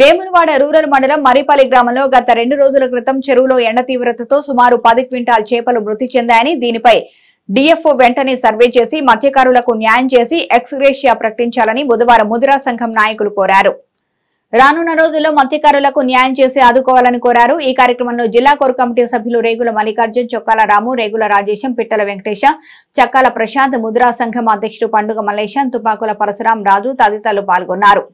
Vemulawada rural మండలం మరిపల్లి గ్రామంలో గత 2 రోజుల క్రితం చెరువులో ఎండ తీవ్రతతో సుమారు 10 క్వింటాల్ చేపలు మృతి చెందాయని దీనిపై డిఎఫ్ఓ వెంటనే సర్వే చేసి మత్స్యకారులకు న్యాయం చేసి ఎక్స్గ్రేషియా ప్రకటించాలని బుధవారం ముదిరా సంఘం నాయకులు కోరారు. రానున్న రోజుల్లో మత్స్యకారులకు న్యాయం చేసి ఆదుకోవాలని కోరారు. ఈ కార్యక్రమంలో జిల్లా కోర్ కమిటీ సభ్యులు రేగుల మల్లికార్జున్, చొక్కాల రాము, రేగుల రాజేశం, పిట్టల వెంకటేశ, చక్కాల ప్రశాంత్, ముదిరా సంఘం అధ్యక్షుడు పండుగ మల్లేశం, తుపాకుల పరశురాం, రాజు తదితరులు పాల్గొన్నారు.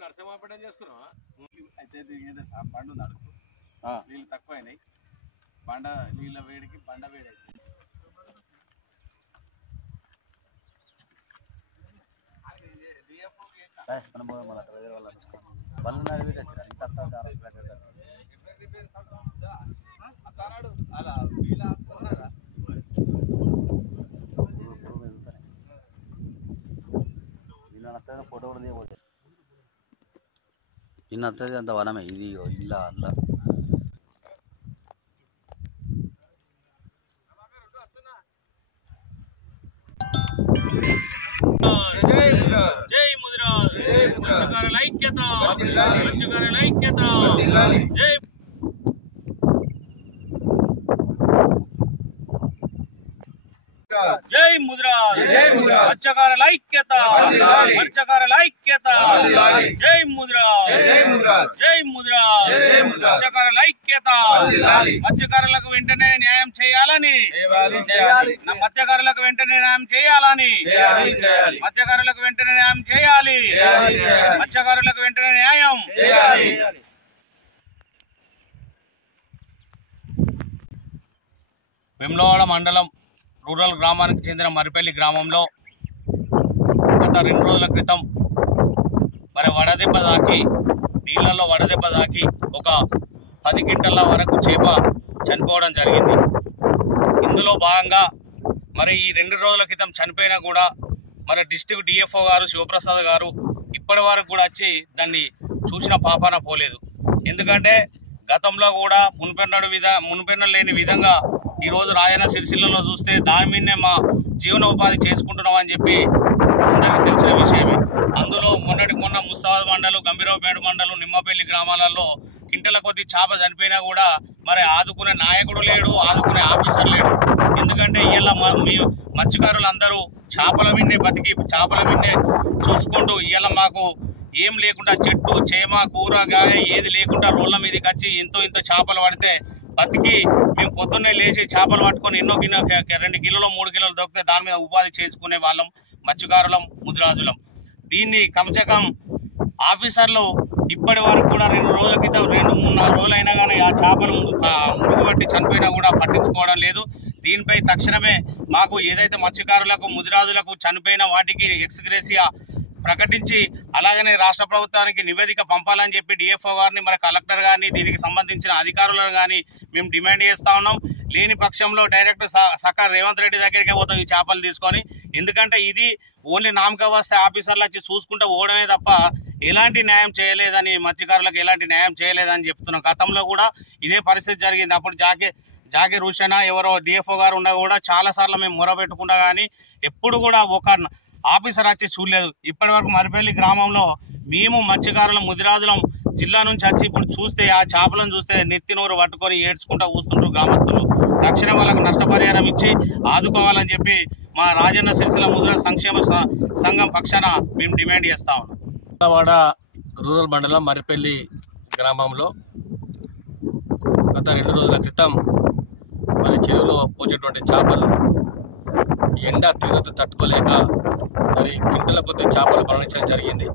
నరసింహాపేట చేసుకున్నాం అయితే బండు నడుపు నీళ్ళు తక్కువైనాయి. బండ నీళ్ళ వేడికి బండ వేడి అవుతుంది. ఫోటో కూడా తీయకూడదు. నిన్న వస్తుంది అంత వనమే ఇది ఇల్లా అందులో జై ముద్రా మత్స్యకారుల ఐక్యత మత్స్యకారుల ఐక్యత జై ముద్రా జై ముద్రా మత్స్యకారుల ఐక్యత మత్స్యకారులకు వెంటనే న్యాయం చేయాలని మత్స్యకారులకు వెంటనే న్యాయం చేయాలని మత్స్యకారులకు వెంటనే న్యాయం చేయాలి మత్స్యకారులకు వెంటనే న్యాయం చేయాలి. వేములవాడ మండలం రూరల్ గ్రామానికి చెందిన మరిపల్లి గ్రామంలో గత 2 రోజుల క్రితం మరి వడదెబ్బ దాకి నీళ్లలో వడదెబ్బ దాకి ఒక 10 క్వింటాల వరకు చేప చనిపోవడం జరిగింది. ఇందులో భాగంగా మరి ఈ 2 రోజుల క్రితం చనిపోయినా కూడా మరి డిస్ట్రిక్ట్ డిఎఫ్ఓ గారు శివప్రసాద్ గారు ఇప్పటి వరకు కూడా వచ్చి దాన్ని చూసిన పాపాన పోలేదు. ఎందుకంటే గతంలో కూడా మునుపెన్నడు లేని విధంగా ఈరోజు రాయన్న సిరిసిల్లలో చూస్తే దాని మీదనే మా జీవనోపాధి చేసుకుంటున్నాం అని చెప్పి అందరికీ తెలిసిన విషయమే. అందులో మొన్న ముస్తాబాద్ మండలం, గంభీరావుపేట మండలం, నిమ్మపల్లి గ్రామాలలో కింటల కొద్ది చేప చనిపోయినా కూడా మరి ఆదుకునే నాయకుడు లేడు, ఆదుకునే ఆఫీసర్ లేడు. ఎందుకంటే ఇలా మత్స్యకారులు అందరూ చేపల మీదనే బతికి చేపల మీదనే చూసుకుంటూ ఇలా మాకు ఏం లేకుండా చెట్టు చేమ కూరగాయ ఏది లేకుండా రోడ్ల మీదకి వచ్చి ఇంత చేపలు పడితే బతికి మేము పొద్దున్నే లేచి చేపలు పట్టుకొని ఎన్నో 2 కిలోలు 3 కిలోలు దొరికితే దాని మీద ఉపాధి చేసుకునే వాళ్ళం మత్స్యకారులం, ముదిరాజులం. దీన్ని కమ్సే ఆఫీసర్లు ఇప్పటి వరకు కూడా 2 రోజుల క్రితం 2-3-4 రోజులు అయినా కానీ ఆ చేపలు మురుగుబట్టి చనిపోయినా కూడా పట్టించుకోవడం లేదు. దీనిపై తక్షణమే మాకు ఏదైతే మత్స్యకారులకు, ముదిరాజులకు చనిపోయిన వాటికి ఎక్స్గ్రేషియా ప్రకటించి అలాగనే రాష్ట్ర ప్రభుత్వానికి నివేదిక పంపాలని చెప్పి డిఎఫ్ఓ గారిని, మన కలెక్టర్ గారిని, దీనికి సంబంధించిన అధికారులను కానీ మేము డిమాండ్ చేస్తా ఉన్నాం. లేని పక్షంలో డైరెక్ట్ సర్కార్ రేవంత్ రెడ్డి దగ్గరికే పోతాం ఈ చేపలు తీసుకొని. ఎందుకంటే ఇది ఓన్లీ నామక వస్తే ఆఫీసర్లు వచ్చి చూసుకుంటూ పోవడమే తప్ప ఎలాంటి న్యాయం చేయలేదని, మత్స్యకారులకు ఎలాంటి న్యాయం చేయలేదని చెప్తున్నాం. గతంలో కూడా ఇదే పరిస్థితి జరిగింది. అప్పుడు జాకీర్ హుసేన్ ఎవరో డిఎఫ్ఓ గారు ఉన్నా కూడా చాలాసార్లు మేము మొరబెట్టుకున్నా కానీ ఎప్పుడు కూడా ఒక ఆఫీసర్ వచ్చి చూడలేదు. ఇప్పటి వరకు మరిపల్లి గ్రామంలో మేము మత్స్యకారులం, ముదిరాజులం జిల్లా నుంచి వచ్చి ఇప్పుడు చూస్తే ఆ చేపలను చూస్తే నెత్తి నోరు పట్టుకొని ఏడ్చుకుంటూ కూస్తుంటారు గ్రామస్తులు. తక్షణం వాళ్ళకు నష్టపరిహారం ఇచ్చి ఆదుకోవాలని చెప్పి మా రాజన్న సిరిసిల్ల ముదిరా సంక్షేమ సంఘం పక్షాన మేము డిమాండ్ చేస్తా ఉన్నాం. వేములవాడ రూరల్ మండలం మరిపల్లి గ్రామంలో గత 2 రోజుల క్రితం మరి చెరువులో పోచేటువంటి చేపలు ఎండ తీవ్రత తట్టుకోలేక మరి కింటల కొద్ది చేపలు మరణించడం జరిగింది.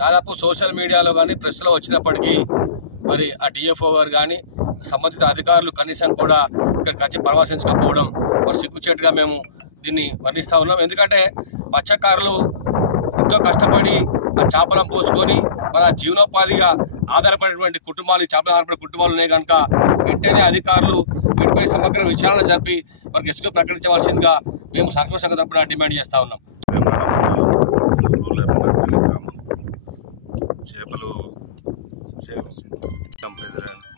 దాదాపు సోషల్ మీడియాలో కానీ ప్రెస్లో వచ్చినప్పటికీ మరి ఆ డిఎఫ్ఓ గారు కానీ సంబంధిత అధికారులు కనీసం కూడా ఇక్కడికి వచ్చి పరామర్శించకపోవడం మరి సిగ్గుచేటుగా మేము దీన్ని వర్ణిస్తూ ఉన్నాం. ఎందుకంటే మత్స్యకారులు ఎంతో కష్టపడి ఆ చేపలను పోసుకొని మన జీవనోపాధిగా ఆధారపడినటువంటి కుటుంబాలు, చేపల ఆధారపడే కుటుంబాలు ఉన్నాయి కనుక వెంటనే అధికారులు వీటిపై సమగ్ర విచారణ జరిపి వారికి ఇసుక ప్రకటించవలసిందిగా మేము సంక్షేమ సంఘం తరపున డిమాండ్ చేస్తూ ఉన్నాం. చేపలు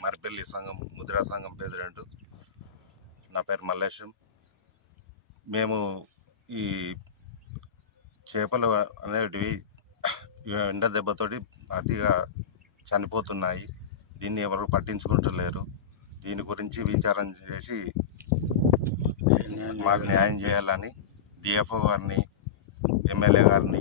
మరిపల్లి సంఘం ముద్రా సంఘం ప్రెసిడెంట్. నా పేరు మల్లేశం. మేము ఈ చేపలు అనేటివి ఎండ దెబ్బతోటి అతిగా చనిపోతున్నాయి. దీన్ని ఎవరు పట్టించుకుంటలేరు. దీని గురించి విచారణ చేసి మాకు న్యాయం చేయాలని డిఎఫ్ఓ గారిని, ఎమ్మెల్యే గారిని